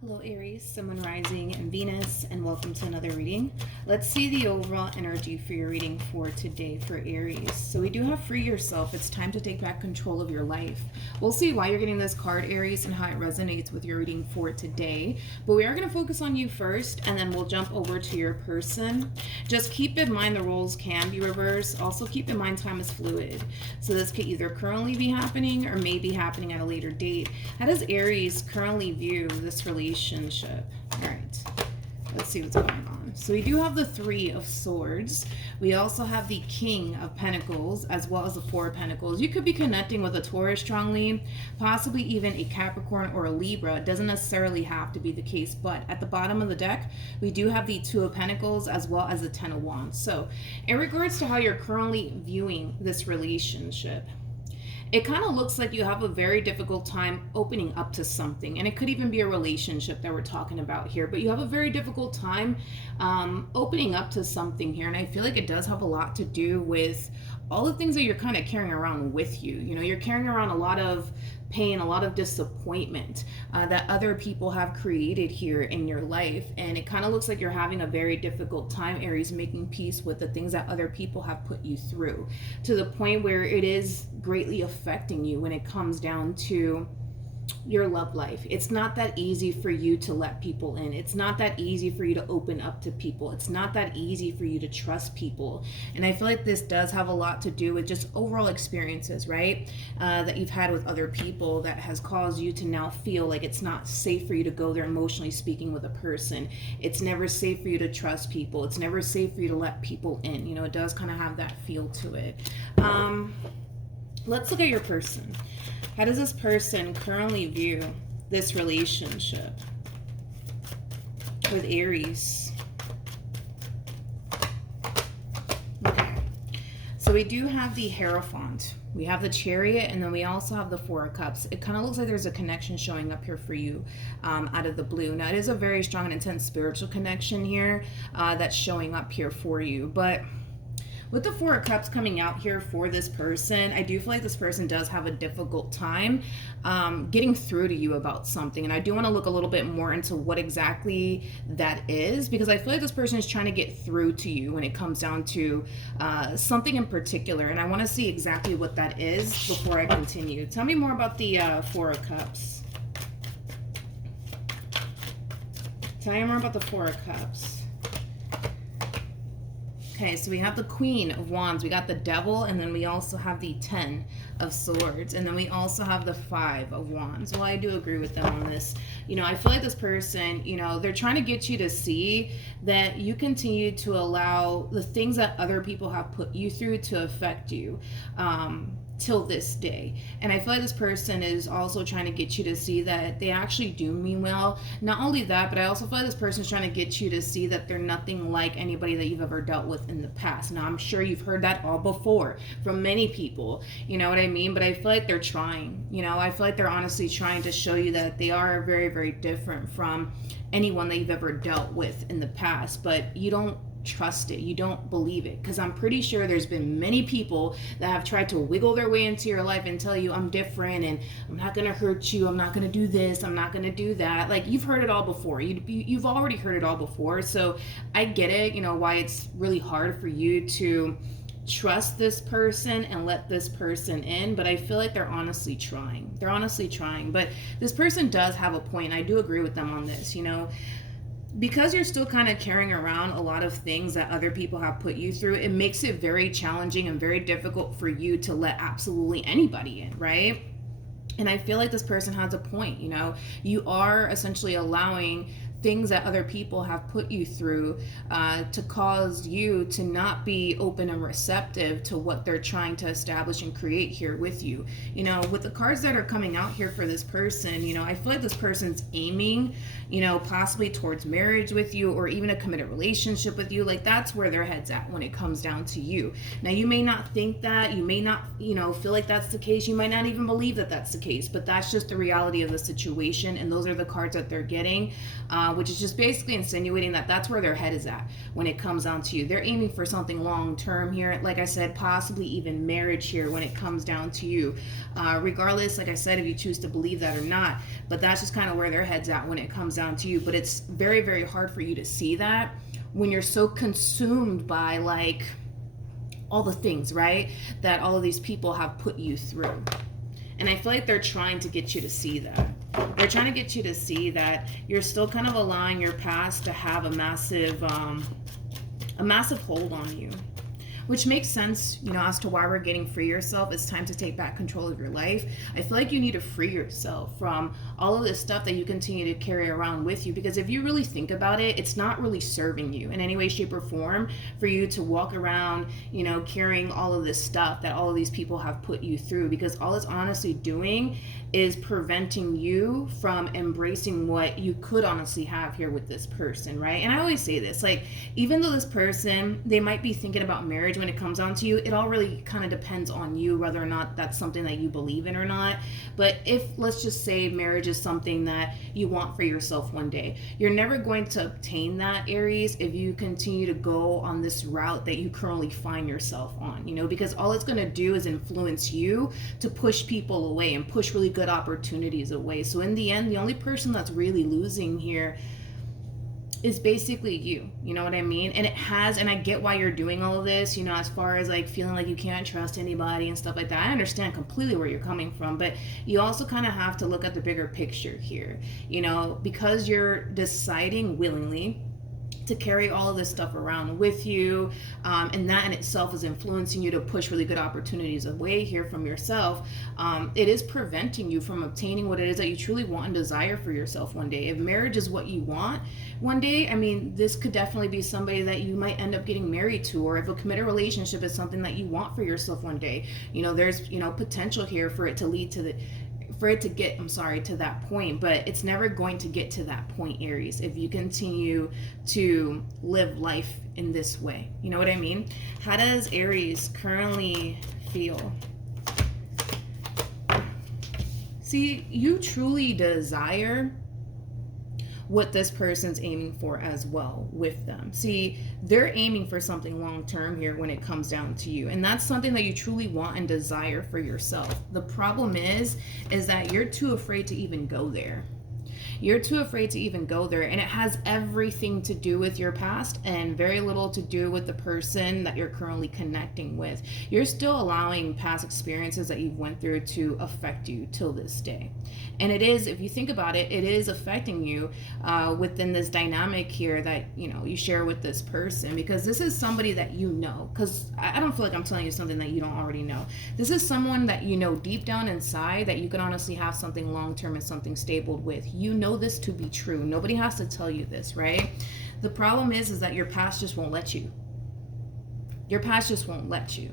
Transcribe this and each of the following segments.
Hello Aries, Sun, Rising, and Venus, and welcome to another reading. Let's see the overall energy for your reading for today for Aries. So we do have Free Yourself. It's time to take back control of your life. We'll see why you're getting this card, Aries, and how it resonates with your reading for today. But we are going to focus on you first, and then we'll jump over to your person. Just keep in mind the roles can be reversed. Also keep in mind time is fluid. So this could either currently be happening or may be happening at a later date. How does Aries currently view this relationship? All right, let's see what's going on. So we do have the Three of Swords. We also have the King of Pentacles as well as the Four of Pentacles. You could be connecting with a Taurus strongly, possibly even a Capricorn or a Libra. It doesn't necessarily have to be the case, but at the bottom of the deck, we do have the Two of Pentacles as well as the Ten of Wands. So in regards to how you're currently viewing this relationship, it kind of looks like you have a very difficult time opening up to something. And it could even be a relationship that we're talking about here. But you have a very difficult time opening up to something here. And I feel like it does have a lot to do with all the things that you're kind of carrying around with you. You know, you're carrying around a lot of pain, a lot of disappointment that other people have created here in your life. And it kind of looks like you're having a very difficult time, Aries, making peace with the things that other people have put you through, to the point where it is greatly affecting you when it comes down to your love life. It's not that easy for you to let people in. It's not that easy for you to open up to people. It's not that easy for you to trust people. And I feel like this does have a lot to do with just overall experiences, right? That you've had with other people that has caused you to now feel like it's not safe for you to go there emotionally speaking with a person. It's never safe for you to trust people. It's never safe for you to let people in. You know, it does kind of have that feel to it. Let's look at your person. How does this person currently view this relationship with Aries? Okay. So we do have the Hierophant. We have the Chariot, and then we also have the Four of Cups. It kind of looks like there's a connection showing up here for you out of the blue. Now, it is a very strong and intense spiritual connection here that's showing up here for you. But with the Four of Cups coming out here for this person, I do feel like this person does have a difficult time getting through to you about something. And I do want to look a little bit more into what exactly that is, because I feel like this person is trying to get through to you when it comes down to something in particular. And I want to see exactly what that is before I continue. Tell me more about the Four of Cups. Tell me more about the Four of Cups. Okay, so we have the Queen of Wands, we got the Devil, and then we also have the Ten of Swords, and then we also have the Five of Wands. Well, I do agree with them on this. You know, I feel like this person, you know, they're trying to get you to see that you continue to allow the things that other people have put you through to affect you. Till this day. And I feel like this person is also trying to get you to see that they actually do mean well. Not only that, but I also feel like this person is trying to get you to see that they're nothing like anybody that you've ever dealt with in the past. Now, I'm sure you've heard that all before from many people, you know what I mean? But I feel like they're trying, you know, I feel like they're honestly trying to show you that they are very, very different from anyone that you've ever dealt with in the past. But you don't trust it, you don't believe it, because I'm pretty sure there's been many people that have tried to wiggle their way into your life and tell you I'm different and I'm not gonna hurt you, I'm not gonna do this, I'm not gonna do that. Like, you've heard it all before. You've already heard it all before. So I get it, you know, why it's really hard for you to trust this person and let this person in. But I feel like they're honestly trying. But this person does have a point. I do agree with them on this, you know, because you're still kind of carrying around a lot of things that other people have put you through. It makes it very challenging and very difficult for you to let absolutely anybody in, right? And I feel like this person has a point. You know, you are essentially allowing things that other people have put you through to cause you to not be open and receptive to what they're trying to establish and create here with you. You know, with the cards that are coming out here for this person, you know, I feel like this person's aiming, you know, possibly towards marriage with you or even a committed relationship with you. Like, that's where their head's at when it comes down to you. Now, you may not think that, you may not, you know, feel like that's the case. You might not even believe that that's the case, but that's just the reality of the situation. And those are the cards that they're getting. which is just basically insinuating that that's where their head is at when it comes down to you. They're aiming for something long term here, like I said, possibly even marriage here when it comes down to you. Regardless, like I said, if you choose to believe that or not, but that's just kind of where their head's at when it comes down to you. But it's very, very hard for you to see that when you're so consumed by like all the things, right, that all of these people have put you through. And I feel like they're trying to get you to see that. They're trying to get you to see that you're still kind of allowing your past to have a massive hold on you. Which makes sense, you know, as to why we're getting free yourself. It's time to take back control of your life. I feel like you need to free yourself from all of this stuff that you continue to carry around with you. Because if you really think about it, it's not really serving you in any way, shape, or form for you to walk around, you know, carrying all of this stuff that all of these people have put you through. Because all it's honestly doing is preventing you from embracing what you could honestly have here with this person, right? And I always say this, like, even though this person, they might be thinking about marriage when it comes down to you, it all really kind of depends on you, whether or not that's something that you believe in or not. But if, let's just say, marriage is something that you want for yourself one day, you're never going to obtain that, Aries, if you continue to go on this route that you currently find yourself on, you know, because all it's going to do is influence you to push people away and push really good opportunities away. So in the end, the only person that's really losing here is basically you know what I mean? And I get why you're doing all of this, you know, as far as like feeling like you can't trust anybody and stuff like that. I understand completely where you're coming from, but you also kind of have to look at the bigger picture here, you know, because you're deciding willingly to carry all of this stuff around with you, and that in itself is influencing you to push really good opportunities away here from yourself. It is preventing you from obtaining what it is that you truly want and desire for yourself one day. If marriage is what you want one day, I mean, this could definitely be somebody that you might end up getting married to, or if a committed relationship is something that you want for yourself one day, you know, there's, you know, potential here for it to lead to to that point, but it's never going to get to that point, Aries, if you continue to live life in this way. You know what I mean? How does Aries currently feel? See, you truly desire what this person's aiming for as well with them. See, they're aiming for something long term here when it comes down to you. And that's something that you truly want and desire for yourself. The problem is that you're too afraid to even go there. You're too afraid to even go there, and it has everything to do with your past and very little to do with the person that you're currently connecting with. You're still allowing past experiences that you've went through to affect you till this day. And it is, if you think about it, it is affecting you within this dynamic here that, you know, you share with this person, because this is somebody that you know, because I don't feel like I'm telling you something that you don't already know. This is someone that you know deep down inside that you can honestly have something long-term and something stable with. You know this to be true. Nobody has to tell you this, right? The problem is that your past just won't let you. Your past just won't let you,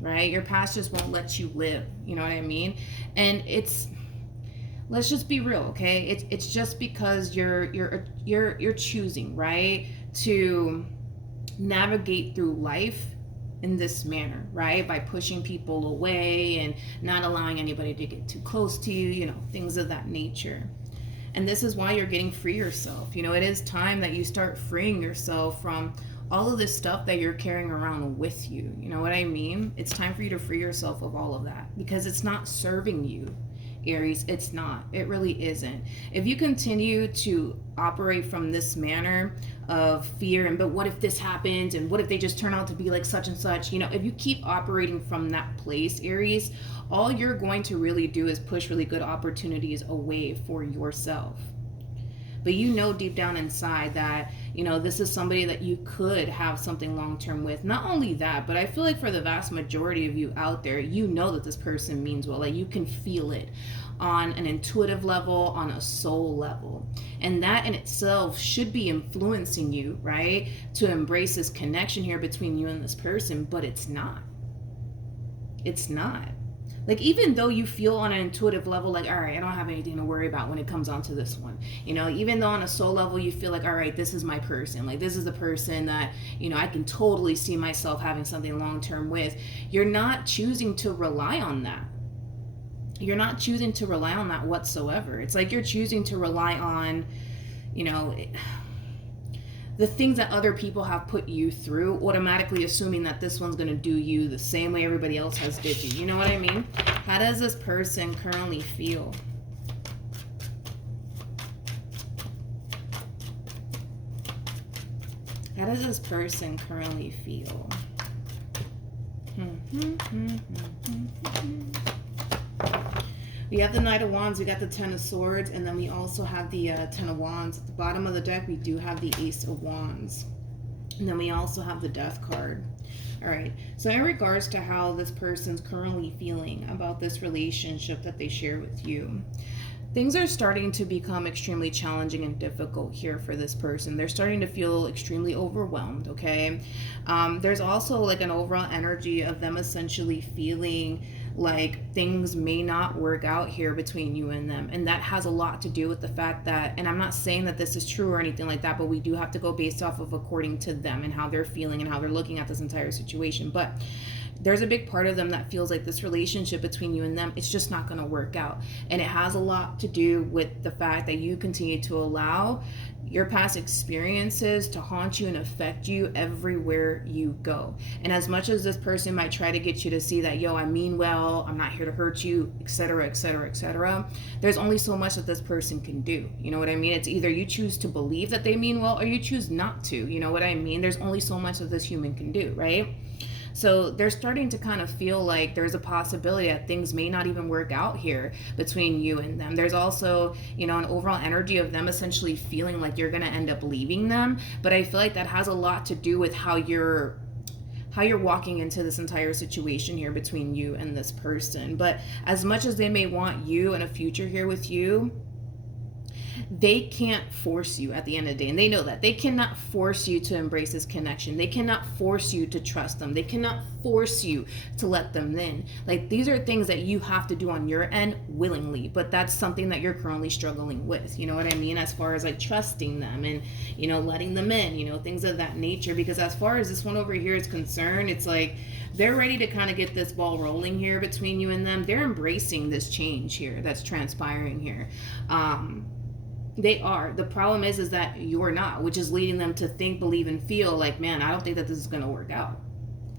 right? Your past just won't let you live. You know what I mean? And let's just be real, okay? It's just because you're choosing, right, to navigate through life in this manner, right? By pushing people away and not allowing anybody to get too close to you, you know, things of that nature. And this is why you're getting free yourself. You know, it is time that you start freeing yourself from all of this stuff that you're carrying around with you. You know what I mean? It's time for you to free yourself of all of that, because it's not serving you, Aries. It's not. It really isn't. If you continue to operate from this manner of fear and, but what if this happens, and what if they just turn out to be like such and such, you know, if you keep operating from that place, Aries, all you're going to really do is push really good opportunities away for yourself. But you know deep down inside that, you know, this is somebody that you could have something long-term with. Not only that, but I feel like for the vast majority of you out there, you know that this person means well. Like, you can feel it on an intuitive level, on a soul level. And that in itself should be influencing you, right, to embrace this connection here between you and this person, but it's not. It's not. Like, even though you feel on an intuitive level, like, all right, I don't have anything to worry about when it comes on to this one. You know, even though on a soul level, you feel like, all right, this is my person. Like, this is the person that, you know, I can totally see myself having something long-term with. You're not choosing to rely on that. You're not choosing to rely on that whatsoever. It's like you're choosing to rely on, you know, the things that other people have put you through, automatically assuming that this one's going to do you the same way everybody else has did you. You know what I mean? How does this person currently feel? How does this person currently feel? We have the Knight of Wands, we got the Ten of Swords, and then we also have the Ten of Wands. At the bottom of the deck, we do have the Ace of Wands. And then we also have the Death card. All right, so in regards to how this person's currently feeling about this relationship that they share with you, things are starting to become extremely challenging and difficult here for this person. They're starting to feel extremely overwhelmed, okay? There's also like an overall energy of them essentially feeling like things may not work out here between you and them. And that has a lot to do with the fact that, and I'm not saying that this is true or anything like that, but we do have to go based off of according to them and how they're feeling and how they're looking at this entire situation. But there's a big part of them that feels like this relationship between you and them, it's just not going to work out. And it has a lot to do with the fact that you continue to allow your past experiences to haunt you and affect you everywhere you go. And as much as this person might try to get you to see that, yo, I mean well, I'm not here to hurt you, etc., etc., etc., there's only so much that this person can do. You know what I mean? It's either you choose to believe that they mean well or you choose not to. You know what I mean? There's only so much that this human can do, right? So they're starting to kind of feel like there's a possibility that things may not even work out here between you and them. There's also, you know, an overall energy of them essentially feeling like you're going to end up leaving them. But I feel like that has a lot to do with how you're walking into this entire situation here between you and this person. But as much as they may want you and a future here with you, they can't force you at the end of the day. And they know that. They cannot force you to embrace this connection. They cannot force you to trust them. They cannot force you to let them in. Like, these are things that you have to do on your end willingly. But that's something that you're currently struggling with. You know what I mean? As far as like trusting them and, you know, letting them in, you know, things of that nature. Because as far as this one over here is concerned, it's like they're ready to kind of get this ball rolling here between you and them. They're embracing this change here that's transpiring here. They are. The problem is that you're not, which is leading them to think, believe, and feel like, man, I don't think that this is going to work out.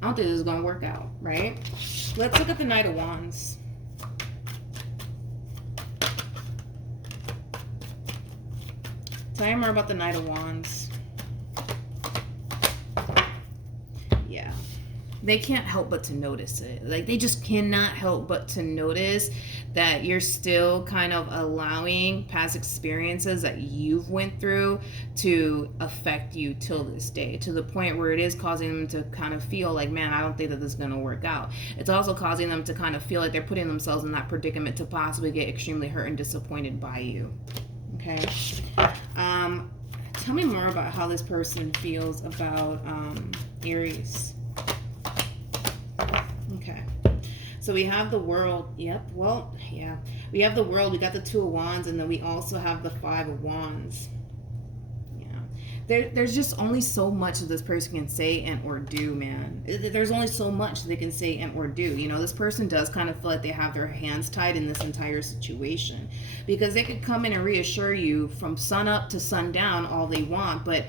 I don't think this is going to work out, right? Let's look at the Knight of Wands. Tell me more about the Knight of Wands. Yeah. They can't help but to notice it. Like, they just cannot help but to notice that you're still kind of allowing past experiences that you've went through to affect you till this day, to the point where it is causing them to kind of feel like, man, I don't think that this is going to work out. It's also causing them to kind of feel like they're putting themselves in that predicament to possibly get extremely hurt and disappointed by you. Okay. Tell me more about how this person feels about Aries. Okay. So we have the World. Yep. Well, yeah. We have the World. We got the Two of Wands, and then we also have the Five of Wands. Yeah. There's just only so much that this person can say and or do, man. There's only so much they can say and or do. You know, this person does kind of feel like they have their hands tied in this entire situation, because they could come in and reassure you from sun up to sundown all they want, but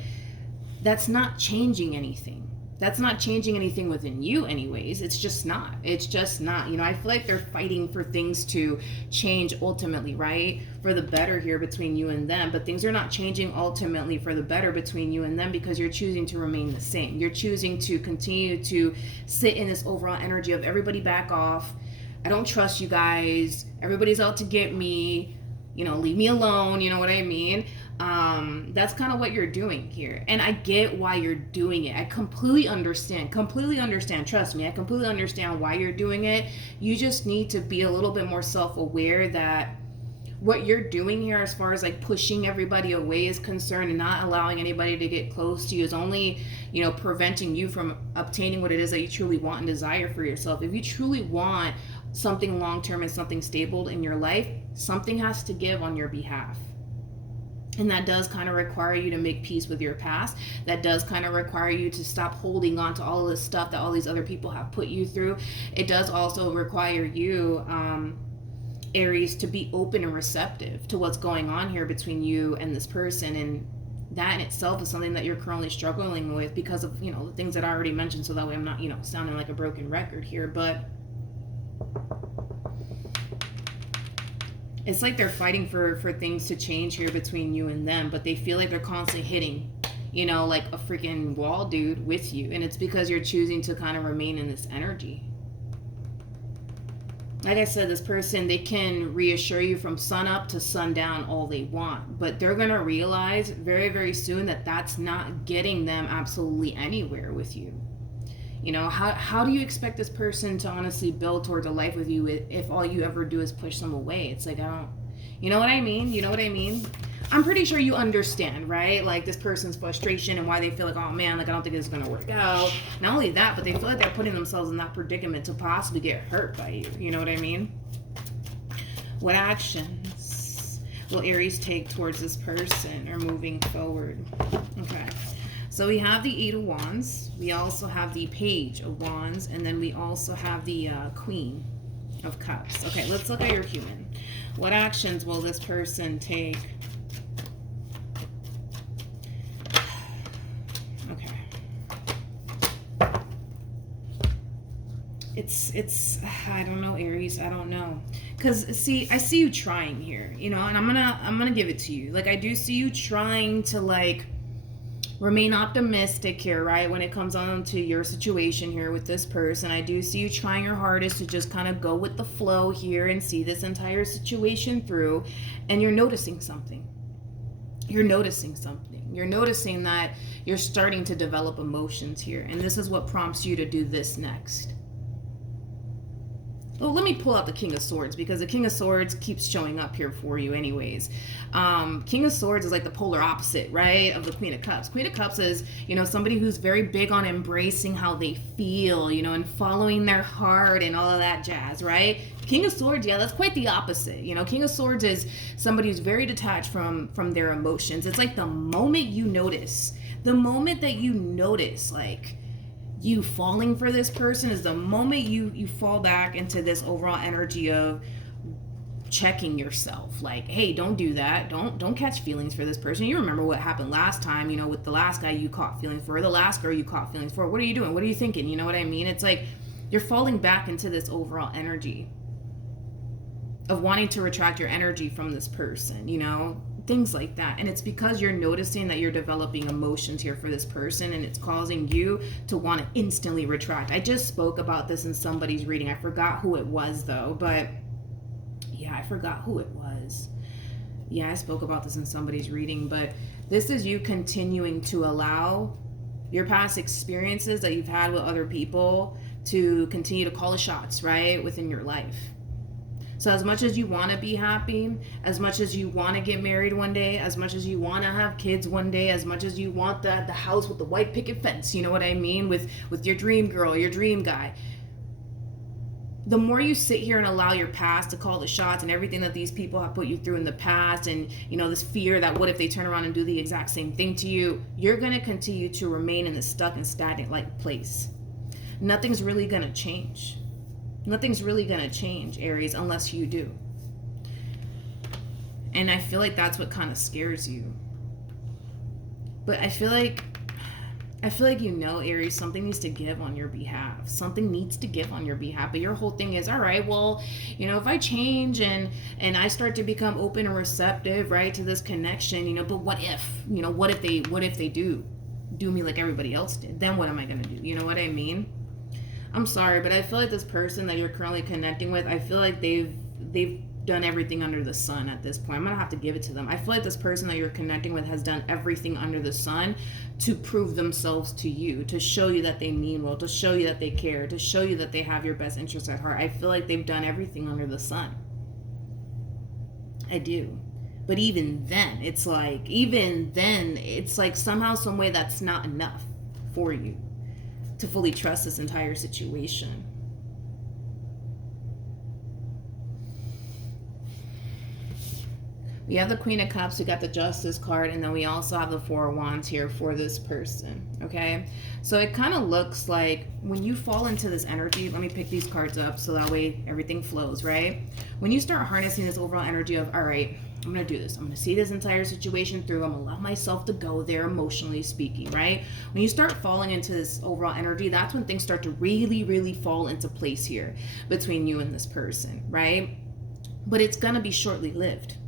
that's not changing anything. That's not changing anything within you anyways. It's just not. It's just not. You know, I feel like they're fighting for things to change ultimately, right? For the better here between you and them. But things are not changing ultimately for the better between you and them because you're choosing to remain the same. You're choosing to continue to sit in this overall energy of everybody back off. I don't trust you guys. Everybody's out to get me. You know, leave me alone. You know what I mean? That's kind of what you're doing here. And I get why you're doing it. I completely understand. Trust me, I completely understand why you're doing it. You just need to be a little bit more self-aware that what you're doing here as far as like pushing everybody away is concerned and not allowing anybody to get close to you is only, you know, preventing you from obtaining what it is that you truly want and desire for yourself. If you truly want something long-term and something stable in your life, something has to give on your behalf. And that does kind of require you to make peace with your past. That does kind of require you to stop holding on to all of this stuff that all these other people have put you through. It does also require you Aries, to be open and receptive to what's going on here between you and this person. And that in itself is something that you're currently struggling with because of, the things that I already mentioned. So that way I'm not, sounding like a broken record here. But it's like they're fighting for things to change here between you and them, but they feel like they're constantly hitting, like a freaking wall, dude, with you. And it's because you're choosing to kind of remain in this energy. Like I said, this person, they can reassure you from sun up to sundown all they want, but they're going to realize very, very soon that that's not getting them absolutely anywhere with you. How do you expect this person to honestly build towards a life with you if all you ever do is push them away? It's like, you know what I mean? I'm pretty sure you understand, right? Like this person's frustration and why they feel like, oh man, like I don't think this is going to work out. Not only that, but they feel like they're putting themselves in that predicament to possibly get hurt by you. You know what I mean? What actions will Aries take towards this person or moving forward? Okay. So we have the Eight of Wands. We also have the Page of Wands. And then we also have the Queen of Cups. Okay, let's look at your human. What actions will this person take? Okay. It's I don't know, Aries. I don't know. Because see, I see you trying here, and I'm gonna give it to you. Like I do see you trying to like remain optimistic here, right? When it comes on to your situation here with this person, I do see you trying your hardest to just kind of go with the flow here and see this entire situation through. And you're noticing something. You're noticing that you're starting to develop emotions here. And this is what prompts you to do this next. Well, let me pull out the King of Swords because the King of Swords keeps showing up here for you anyways. King of Swords is like the polar opposite, right, of the Queen of Cups. Queen of Cups is, somebody who's very big on embracing how they feel, and following their heart and all of that jazz, right? King of Swords, yeah, that's quite the opposite. King of Swords is somebody who's very detached from their emotions. It's like the moment that you notice, like, you falling for this person is the moment you fall back into this overall energy of checking yourself. Like, hey, don't do that. Don't catch feelings for this person. You remember what happened last time, with the last guy you caught feelings for, the last girl you caught feelings for. What are you doing? What are you thinking? You know what I mean? It's like you're falling back into this overall energy of wanting to retract your energy from this person, things like that. And it's because you're noticing that you're developing emotions here for this person, and it's causing you to want to instantly retract. I just spoke about this in somebody's reading. I forgot who it was though, but yeah, I forgot who it was. Yeah, I spoke about this in somebody's reading, but this is you continuing to allow your past experiences that you've had with other people to continue to call the shots, right, within your life. So as much as you want to be happy, as much as you want to get married one day, as much as you want to have kids one day, as much as you want the house with the white picket fence, you know what I mean, with your dream girl, your dream guy, the more you sit here and allow your past to call the shots and everything that these people have put you through in the past, and this fear that what if they turn around and do the exact same thing to you, you're going to continue to remain in this stuck and stagnant like place. Nothing's really going to change. Nothing's really going to change, Aries, unless you do. And I feel like that's what kind of scares you. But I feel like Aries, something needs to give on your behalf. Something needs to give on your behalf. But your whole thing is, all right, well, if I change and I start to become open and receptive, right, to this connection, but what if? What if they do me like everybody else did? Then what am I going to do? You know what I mean? I'm sorry, but I feel like this person that you're currently connecting with, I feel like they've done everything under the sun at this point. I'm going to have to give it to them. I feel like this person that you're connecting with has done everything under the sun to prove themselves to you, to show you that they mean well, to show you that they care, to show you that they have your best interests at heart. I feel like they've done everything under the sun. I do. But even then, it's like somehow, some way that's not enough for you to fully trust this entire situation. We have the Queen of Cups, we got the Justice card, and then we also have the Four of Wands here for this person, okay? So it kind of looks like when you fall into this energy, let me pick these cards up so that way everything flows, right? When you start harnessing this overall energy of, all right, I'm going to do this. I'm going to see this entire situation through. I'm going to allow myself to go there emotionally speaking, right? When you start falling into this overall energy, that's when things start to really, really fall into place here between you and this person, right? But it's going to be shortly lived.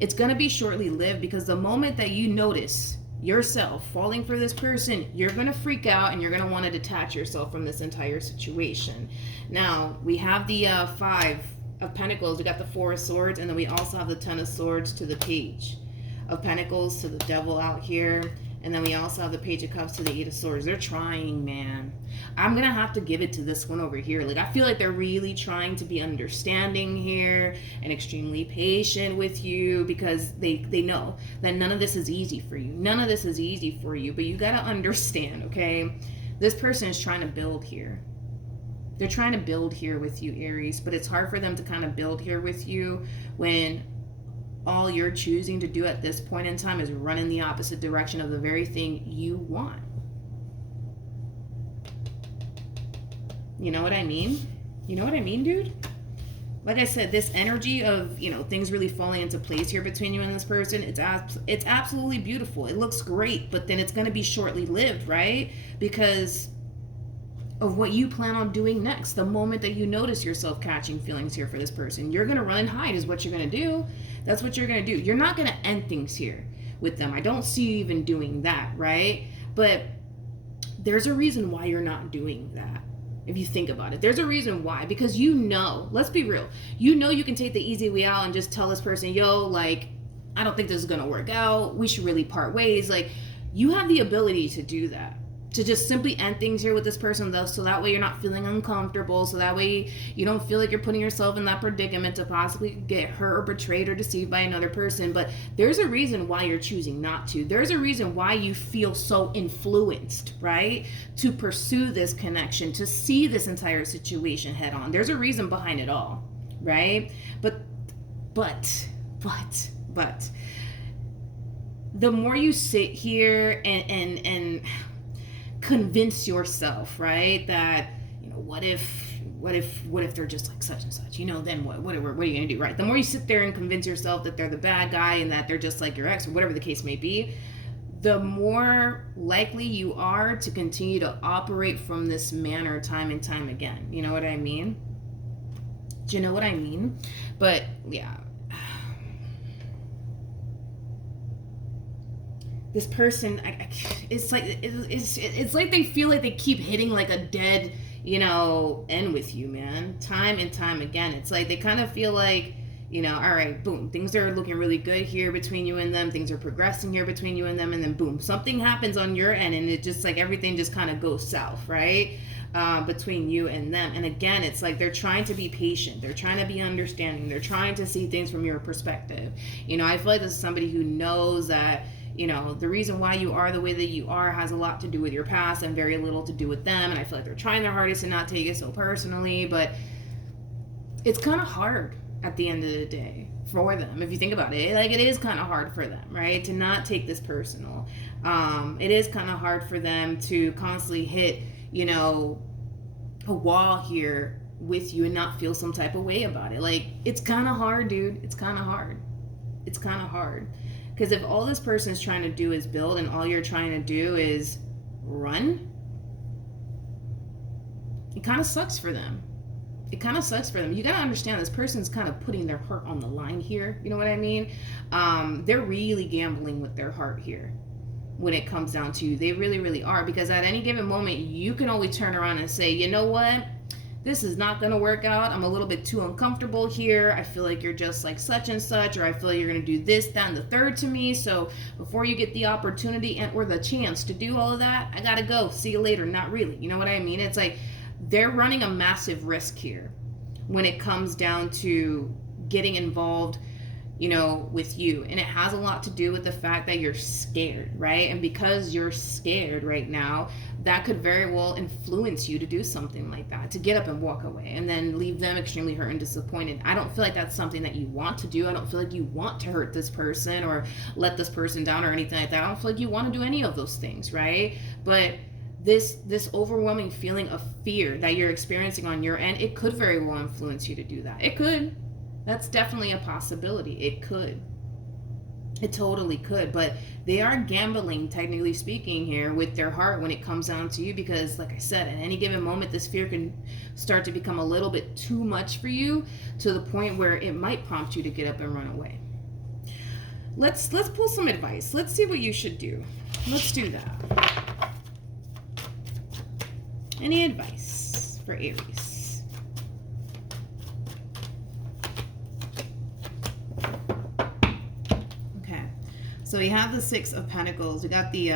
It's going to be shortly lived because the moment that you notice yourself falling for this person, you're going to freak out and you're going to want to detach yourself from this entire situation. Now, we have the Five of Pentacles, we got the Four of Swords, and then we also have the Ten of Swords to the Page of Pentacles to the Devil out here, and then we also have the Page of Cups to the Eight of Swords. They're trying, man. I'm gonna have to give it to this one over here. Like, I feel like they're really trying to be understanding here and extremely patient with you because they know that none of this is easy for you. None of this is easy for you, but you gotta understand, okay? This person is trying to build here. They're trying to build here with you, Aries, but it's hard for them to kind of build here with you when all you're choosing to do at this point in time is run in the opposite direction of the very thing you want. You know what I mean? You know what I mean, dude? Like I said, this energy of, you know, things really falling into place here between you and this person, it's absolutely beautiful. It looks great, but then it's going to be shortly lived, right? Because of what you plan on doing next. The moment that you notice yourself catching feelings here for this person, you're going to run and hide is what you're going to do. That's what you're going to do. You're not going to end things here with them. I don't see you even doing that, right? But there's a reason why you're not doing that. If you think about it, there's a reason why, because you know, let's be real, you know you can take the easy way out and just tell this person, yo, like, I don't think this is going to work out. We should really part ways. Like, you have the ability to do that. To just simply end things here with this person, though, so that way you're not feeling uncomfortable, so that way you don't feel like you're putting yourself in that predicament to possibly get hurt or betrayed or deceived by another person. But there's a reason why you're choosing not to. There's a reason why you feel so influenced, right, to pursue this connection, to see this entire situation head on. There's a reason behind it all, right? But the more you sit here and convince yourself, right, that, you know, what if they're just like such and such, you know, then what are you gonna do, right? The more you sit there and convince yourself that they're the bad guy and that they're just like your ex or whatever the case may be, the more likely you are to continue to operate from this manner time and time again. You know what I mean? Do you know what I mean? But yeah, this person, it's like they feel like they keep hitting like a dead, you know, end with you, man. Time and time again. It's like they kind of feel like, you know, all right, boom, things are looking really good here between you and them. Things are progressing here between you and them. And then boom, something happens on your end and it just like everything just kind of goes south, right? Between you and them. And again, it's like they're trying to be patient. They're trying to be understanding. They're trying to see things from your perspective. You know, I feel like this is somebody who knows that, you know, the reason why you are the way that you are has a lot to do with your past and very little to do with them. And I feel like they're trying their hardest to not take it so personally, but it's kind of hard at the end of the day for them. If you think about it, like, it is kind of hard for them, right, to not take this personal. It is kind of hard for them to constantly hit, you know, a wall here with you and not feel some type of way about it. Like, it's kind of hard, dude. It's kind of hard. It's kind of hard. Because if all this person is trying to do is build and all you're trying to do is run, it kind of sucks for them. It kind of sucks for them. You got to understand this person's kind of putting their heart on the line here. You know what I mean? They're really gambling with their heart here when it comes down to you. They really, really are. Because at any given moment, you can always turn around and say, you know what? This is not going to work out. I'm a little bit too uncomfortable here. I feel like you're just like such and such, or I feel like you're going to do this, that, and the third to me. So before you get the opportunity and or the chance to do all of that, I got to go. See you later. Not really. You know what I mean? It's like they're running a massive risk here when it comes down to getting involved, you know, with you. And it has a lot to do with the fact that you're scared, right? And because you're scared right now, that could very well influence you to do something like that, to get up and walk away and then leave them extremely hurt and disappointed. I don't feel like that's something that you want to do. I don't feel like you want to hurt this person or let this person down or anything like that. I don't feel like you want to do any of those things, right? But this overwhelming feeling of fear that you're experiencing on your end, it could very well influence you to do that. It could. That's definitely a possibility. It could. It totally could, but they are gambling, technically speaking, here with their heart when it comes down to you, because like I said, at any given moment this fear can start to become a little bit too much for you, to the point where it might prompt you to get up and run away. Let's pull some advice. Let's see what you should do. Let's do that. Any advice for Aries? So we have the Six of Pentacles. We got the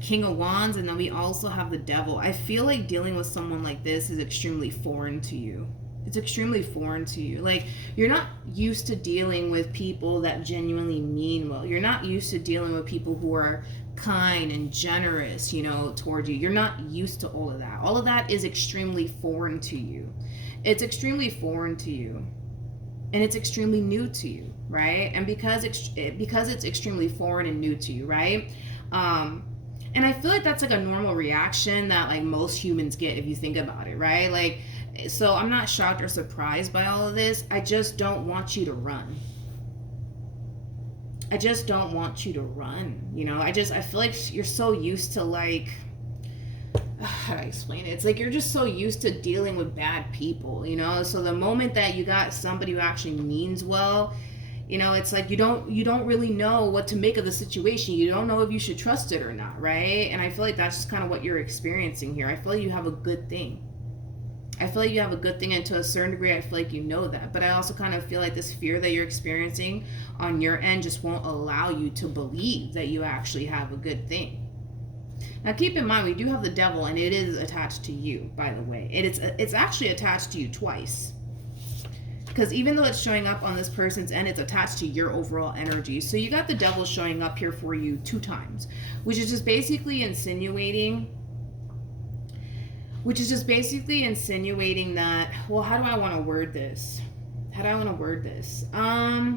King of Wands, and then we also have the Devil. I feel like dealing with someone like this is extremely foreign to you. It's extremely foreign to you. Like, you're not used to dealing with people that genuinely mean well. You're not used to dealing with people who are kind and generous, you know, toward you. You're not used to all of that. All of that is extremely foreign to you. It's extremely foreign to you. And it's extremely new to you, right? And because it's extremely foreign and new to you, right? And I feel like that's like a normal reaction that like most humans get if you think about it, right? Like, so I'm not shocked or surprised by all of this. I just don't want you to run. I just don't want you to run, you know? I feel like you're so used to like, how do I explain it? It's like you're just so used to dealing with bad people, you know? So the moment that you got somebody who actually means well, you know, it's like you don't really know what to make of the situation. You don't know if you should trust it or not, right? And I feel like that's just kind of what you're experiencing here. I feel like you have a good thing. I feel like you have a good thing, and to a certain degree I feel like you know that. But I also kind of feel like this fear that you're experiencing on your end just won't allow you to believe that you actually have a good thing. Now keep in mind, we do have the Devil, and it is attached to you, by the way. It's actually attached to you twice. Because even though it's showing up on this person's end, it's attached to your overall energy. So you got the Devil showing up here for you 2 times, which is just basically insinuating that, well, how do I want to word this? How do I want to word this? I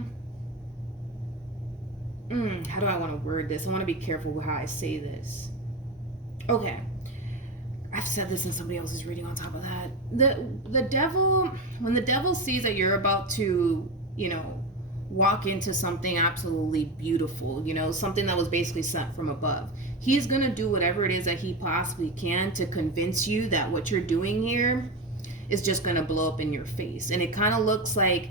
want to be careful with how I say this. Okay, I've said this in somebody else's reading on top of that. The Devil, when the Devil sees that you're about to, you know, walk into something absolutely beautiful, you know, something that was basically sent from above, he's gonna do whatever it is that he possibly can to convince you that what you're doing here is just gonna blow up in your face. And it kind of looks like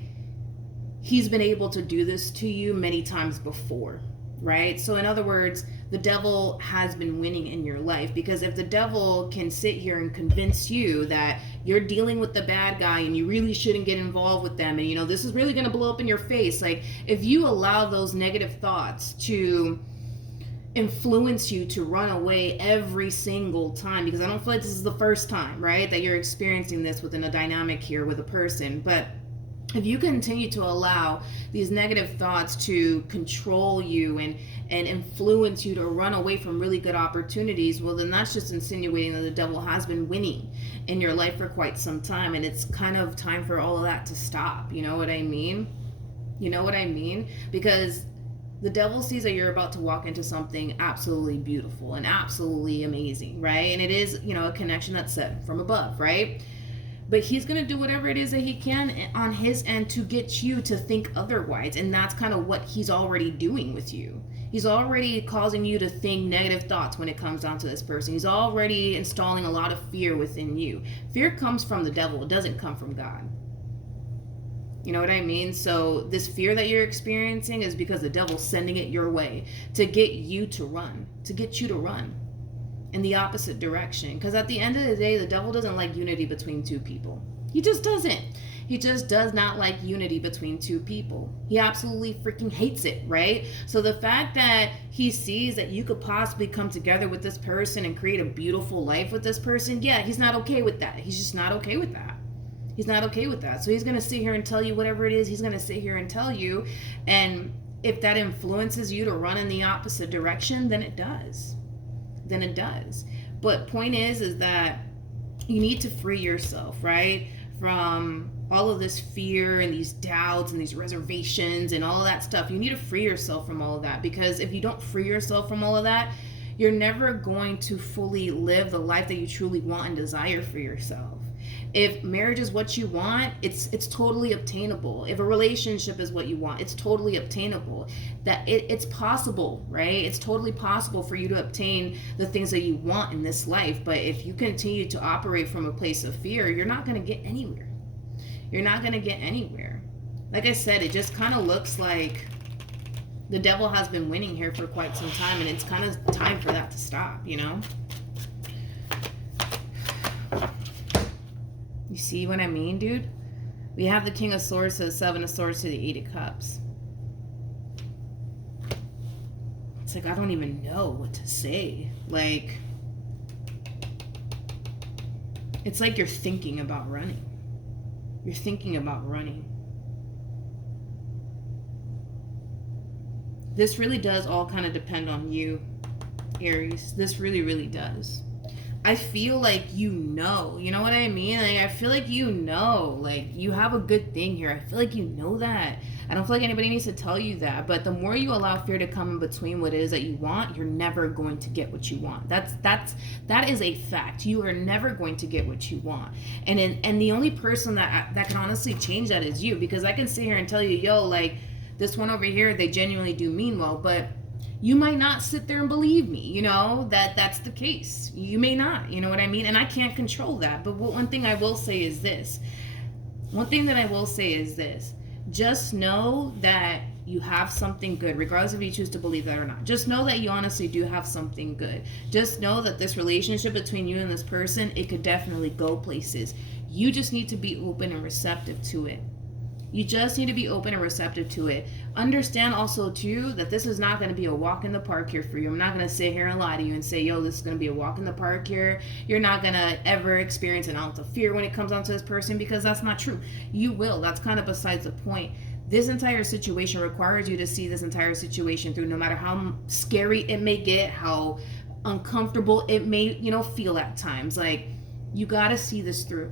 he's been able to do this to you many times before, right? So in other words, the Devil has been winning in your life, because if the Devil can sit here and convince you that you're dealing with the bad guy and you really shouldn't get involved with them, and you know this is really going to blow up in your face, like if you allow those negative thoughts to influence you to run away every single time, because I don't feel like this is the first time, right, that you're experiencing this within a dynamic here with a person, but if you continue to allow these negative thoughts to control you and influence you to run away from really good opportunities, well, then that's just insinuating that the Devil has been winning in your life for quite some time, and it's kind of time for all of that to stop. You know what I mean? You know what I mean? Because the Devil sees that you're about to walk into something absolutely beautiful and absolutely amazing, right? And it is, you know, a connection that's set from above, right? But he's going to do whatever it is that he can on his end to get you to think otherwise. And that's kind of what he's already doing with you. He's already causing you to think negative thoughts when it comes down to this person. He's already installing a lot of fear within you. Fear comes from the Devil. It doesn't come from God. You know what I mean? So this fear that you're experiencing is because the Devil's sending it your way to get you to run, in the opposite direction. Because at the end of the day, the Devil doesn't like unity between 2 people. He just doesn't. He just does not like unity between 2 people. He absolutely freaking hates it, right? So the fact that he sees that you could possibly come together with this person and create a beautiful life with this person, yeah, he's not okay with that. He's just not okay with that. He's not okay with that. So he's going to sit here and tell you whatever it is he's going to sit here and tell you. And if that influences you to run in the opposite direction, then it does. But point is that you need to free yourself, right? From all of this fear and these doubts and these reservations and all of that stuff. You need to free yourself from all of that, because if you don't free yourself from all of that, you're never going to fully live the life that you truly want and desire for yourself. If marriage is what you want, it's totally obtainable. If a relationship is what you want, it's totally obtainable. It's possible, right? It's totally possible for you to obtain the things that you want in this life. But if you continue to operate from a place of fear, you're not going to get anywhere. You're not going to get anywhere. Like I said, it just kind of looks like the devil has been winning here for quite some time, and it's kind of time for that to stop, you know? You see what I mean, dude? We have the King of Swords to the Seven of Swords to the Eight of Cups. It's like, I don't even know what to say. Like, it's like you're thinking about running. You're thinking about running. This really does all kind of depend on you, Aries. This really, really does. I feel like you know what I mean? Like, I feel like like, you have a good thing here. I feel like you know that. I don't feel like anybody needs to tell you that, but the more you allow fear to come in between what it is that you want, you're never going to get what you want. That is a fact. You are never going to get what you want. And the only person that can honestly change that is you, because I can sit here and tell you, yo, like, this one over here, they genuinely do mean well, but you might not sit there and believe me, that that's the case. You may not, you know what I mean? And I can't control that. But one thing I will say is this. Just know that you have something good, regardless if you choose to believe that or not. Just know that you honestly do have something good. Just know that this relationship between you and this person, it could definitely go places. You just need to be open and receptive to it. You just need to be open and receptive to it. Understand also, too, that this is not going to be a walk in the park here for you. I'm not going to sit here and lie to you and say, yo, this is going to be a walk in the park here. You're not going to ever experience an ounce of fear when it comes down to this person, because that's not true. You will. That's kind of besides the point. This entire situation requires you to see this entire situation through, no matter how scary it may get, how uncomfortable it may, feel at times. Like, you got to see this through.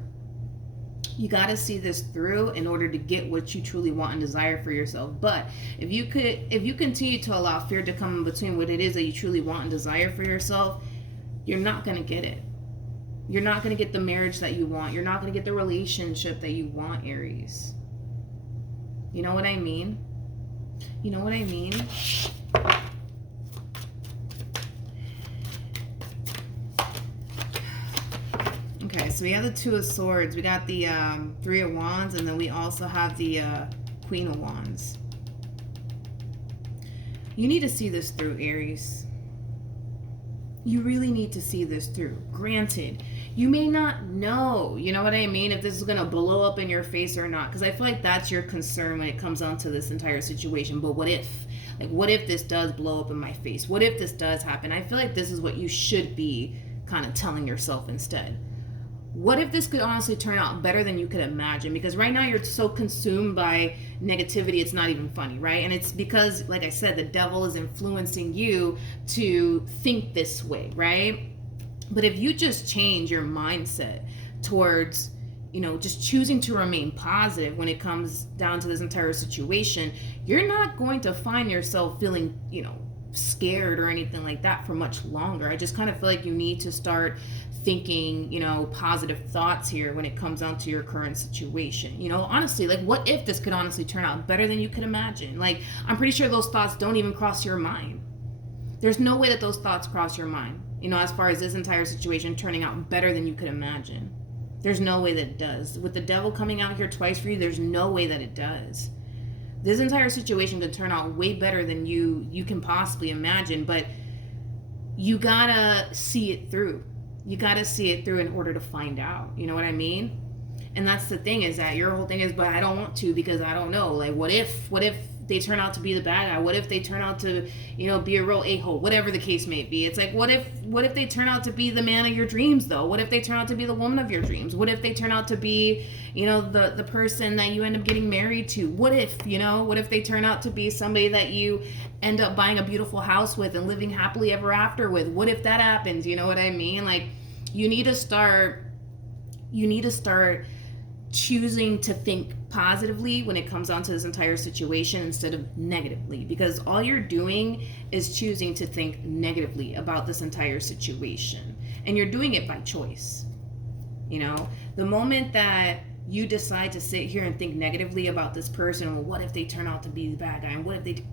You got to see this through in order to get what you truly want and desire for yourself. But if you continue to allow fear to come in between what it is that you truly want and desire for yourself, you're not going to get it. You're not going to get the marriage that you want. You're not going to get the relationship that you want, Aries. You know what I mean? You know what I mean? Okay, so we have the Two of Swords, we got the Three of Wands, and then we also have the Queen of Wands. You need to see this through, Aries. You really need to see this through. Granted, you may not know, you know what I mean, if this is going to blow up in your face or not, because I feel like that's your concern when it comes down to this entire situation. But what if? Like, what if this does blow up in my face? What if this does happen? I feel like this is what you should be kind of telling yourself instead. What if this could honestly turn out better than you could imagine? Because right now you're so consumed by negativity, it's not even funny, right? And it's because, like I said, the devil is influencing you to think this way, right? But if you just change your mindset towards, just choosing to remain positive when it comes down to this entire situation, you're not going to find yourself feeling, scared or anything like that for much longer. I just kind of feel like you need to start thinking, positive thoughts here when it comes down to your current situation. Honestly, like, what if this could honestly turn out better than you could imagine? Like, I'm pretty sure those thoughts don't even cross your mind. There's no way that those thoughts cross your mind, as far as this entire situation turning out better than you could imagine. There's no way that it does. With the devil coming out here twice for you, there's no way that it does. This entire situation could turn out way better than you can possibly imagine, but you gotta see it through. You gotta see it through in order to find out. You know what I mean? And that's the thing, is that your whole thing is, but I don't want to because I don't know. Like, what if they turn out to be the bad guy? What if they turn out to, be a real a-hole? Whatever the case may be. It's like, what if they turn out to be the man of your dreams, though? What if they turn out to be the woman of your dreams? What if they turn out to be, the person that you end up getting married to? What if they turn out to be somebody that you end up buying a beautiful house with and living happily ever after with? What if that happens? You know what I mean? Like, you need to start choosing to think positively when it comes down to this entire situation instead of negatively, because all you're doing is choosing to think negatively about this entire situation, and you're doing it by choice. The moment that you decide to sit here and think negatively about this person, well, what if they turn out to be the bad guy, and what if they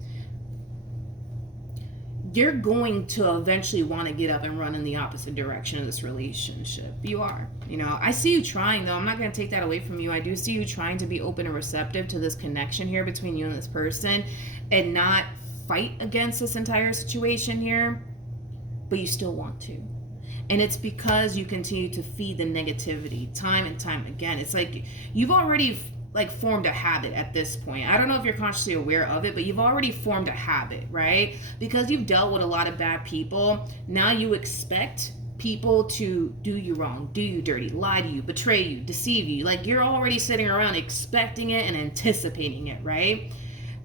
you're going to eventually want to get up and run in the opposite direction of this relationship. You are. I see you trying, though. I'm not going to take that away from you. I do see you trying to be open and receptive to this connection here between you and this person and not fight against this entire situation here, but you still want to. And it's because you continue to feed the negativity time and time again. It's like you've already formed a habit at this point. I don't know if you're consciously aware of it, but you've already formed a habit, right? Because you've dealt with a lot of bad people. Now you expect people to do you wrong, do you dirty, lie to you, betray you, deceive you. Like, you're already sitting around expecting it and anticipating it, right?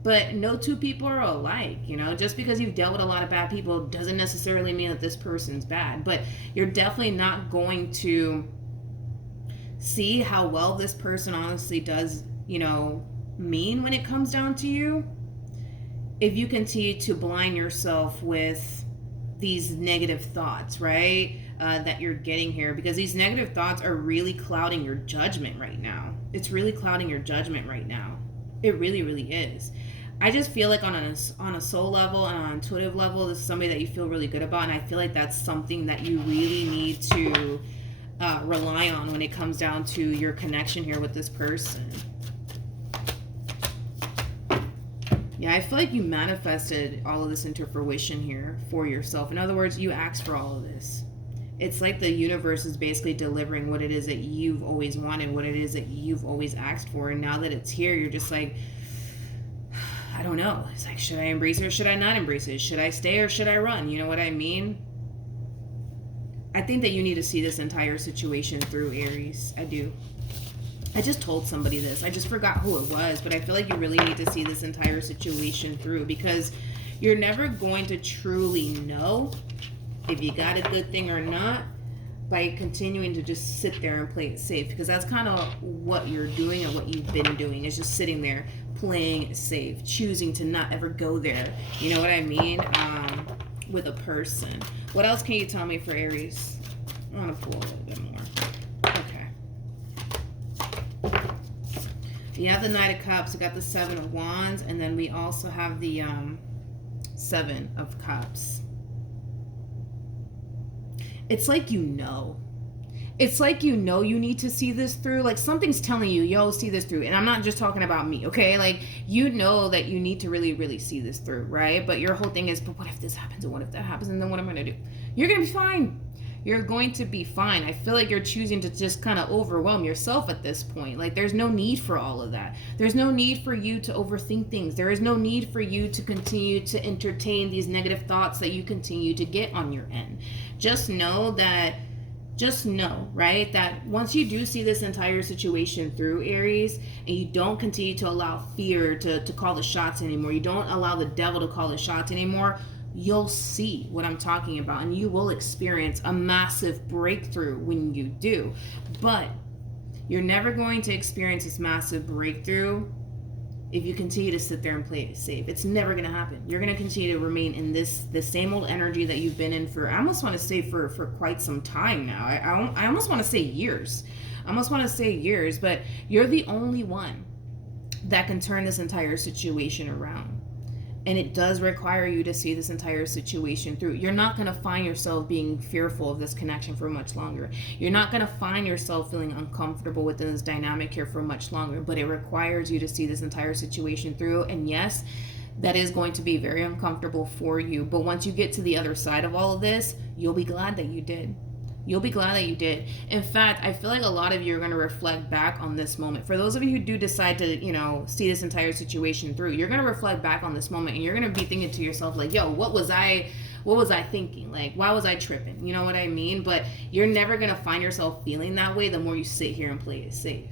But no two people are alike. Just because you've dealt with a lot of bad people doesn't necessarily mean that this person's bad. But you're definitely not going to see how well this person honestly does, mean when it comes down to you, if you continue to blind yourself with these negative thoughts, right? That you're getting here, because these negative thoughts are really clouding your judgment right now. It's really clouding your judgment right now. It really, really is. I just feel like on a soul level and on an intuitive level, this is somebody that you feel really good about, and I feel like that's something that you really need to rely on when it comes down to your connection here with this person. Yeah, I feel like you manifested all of this into fruition here for yourself. In other words, you asked for all of this. It's like the universe is basically delivering what it is that you've always wanted, what it is that you've always asked for. And now that it's here, you're just like, I don't know. It's like, should I embrace it or should I not embrace it? Should I stay or should I run? You know what I mean? I think that you need to see this entire situation through, Aries. I do. I just told somebody this. I just forgot who it was, but I feel like you really need to see this entire situation through, because you're never going to truly know if you got a good thing or not by continuing to just sit there and play it safe, because that's kind of what you're doing and what you've been doing, is just sitting there playing it safe, choosing to not ever go there. You know what I mean? With a person. What else can you tell me for Aries? I want to pull a little bit more. Okay. You have the Knight of Cups, you got the Seven of Wands, and then we also have the Seven of Cups. It's like It's like you need to see this through. Like, something's telling you, yo, see this through. And I'm not just talking about me, okay? Like, you know that you need to really, really see this through, right? But your whole thing is, but what if this happens and what if that happens and then what am I going to do? You're going to be fine. You're going to be fine. I feel like you're choosing to just kind of overwhelm yourself at this point. Like, there's no need for all of that. There's no need for you to overthink things. There is no need for you to continue to entertain these negative thoughts that you continue to get on your end. Just know, right, that once you do see this entire situation through, Aries, and you don't continue to allow fear to call the shots anymore, you don't allow the devil to call the shots anymore, you'll see what I'm talking about, and you will experience a massive breakthrough when you do. But you're never going to experience this massive breakthrough if you continue to sit there and play it safe. It's never going to happen. You're going to continue to remain in the same old energy that you've been in for, I almost want to say for quite some time now. I almost want to say years. But you're the only one that can turn this entire situation around. And it does require you to see this entire situation through. You're not going to find yourself being fearful of this connection for much longer. You're not going to find yourself feeling uncomfortable within this dynamic here for much longer. But it requires you to see this entire situation through. And yes, that is going to be very uncomfortable for you. But once you get to the other side of all of this, you'll be glad that you did. You'll be glad that you did. In fact, I feel like a lot of you are going to reflect back on this moment. For those of you who do decide to, see this entire situation through, you're going to reflect back on this moment and you're going to be thinking to yourself like, yo, what was I thinking? Like, why was I tripping? You know what I mean? But you're never going to find yourself feeling that way the more you sit here and play it safe.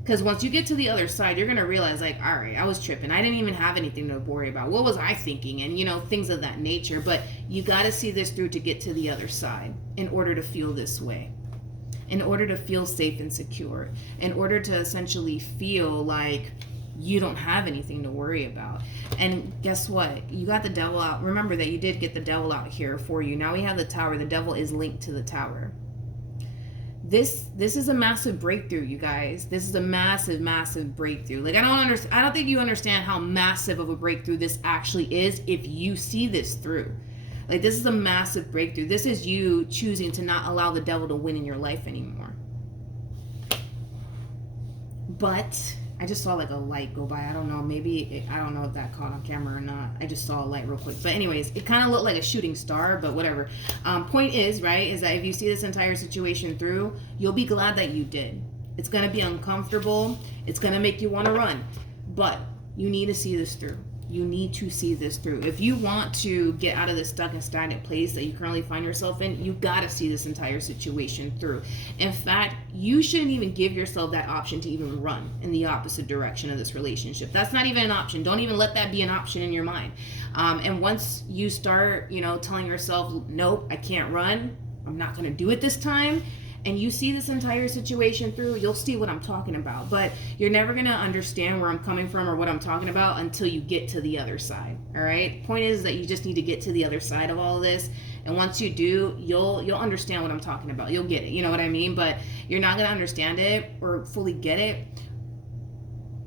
Because once you get to the other side, you're going to realize, like, all right, I was tripping. I didn't even have anything to worry about. What was I thinking? And, things of that nature. But you got to see this through to get to the other side in order to feel this way, in order to feel safe and secure, in order to essentially feel like you don't have anything to worry about. And guess what? You got the devil out. Remember that you did get the devil out here for you. Now we have the tower. The devil is linked to the tower. This is a massive breakthrough, you guys. This is a massive breakthrough. Like, I don't think you understand how massive of a breakthrough this actually is if you see this through. Like, this is a massive breakthrough. This is you choosing to not allow the devil to win in your life anymore. But I just saw like a light go by. I don't know. I don't know if that caught on camera or not. I just saw a light real quick. But anyways, it kind of looked like a shooting star, but whatever. Point is, right, is that if you see this entire situation through, you'll be glad that you did. It's going to be uncomfortable. It's going to make you want to run. But you need to see this through. You need to see this through. If you want to get out of this stuck and stagnant place that you currently find yourself in, you got to see this entire situation through. In fact, you shouldn't even give yourself that option to even run in the opposite direction of this relationship. That's not even an option. Don't even let that be an option in your mind. And once you start, telling yourself, nope, I can't run, I'm not going to do it this time, and you see this entire situation through, you'll see what I'm talking about. But you're never going to understand where I'm coming from or what I'm talking about until you get to the other side. All right? Point is that you just need to get to the other side of all of this. And once you do, you'll understand what I'm talking about. You'll get it. You know what I mean? But you're not going to understand it or fully get it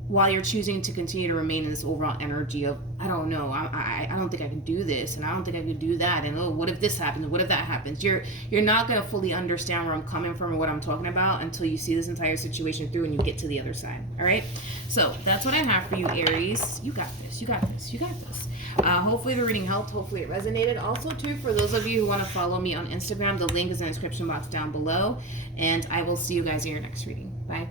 while you're choosing to continue to remain in this overall energy of, I don't know, I don't think I can do this, and I don't think I can do that, and oh, what if this happens, what if that happens? You're not going to fully understand where I'm coming from or what I'm talking about until you see this entire situation through and you get to the other side. All right, so that's what I have for you, Aries. You got this. Hopefully the reading helped. Hopefully it resonated. Also, too, for those of you who want to follow me on Instagram, the link is in the description box down below, and I will see you guys in your next reading. Bye.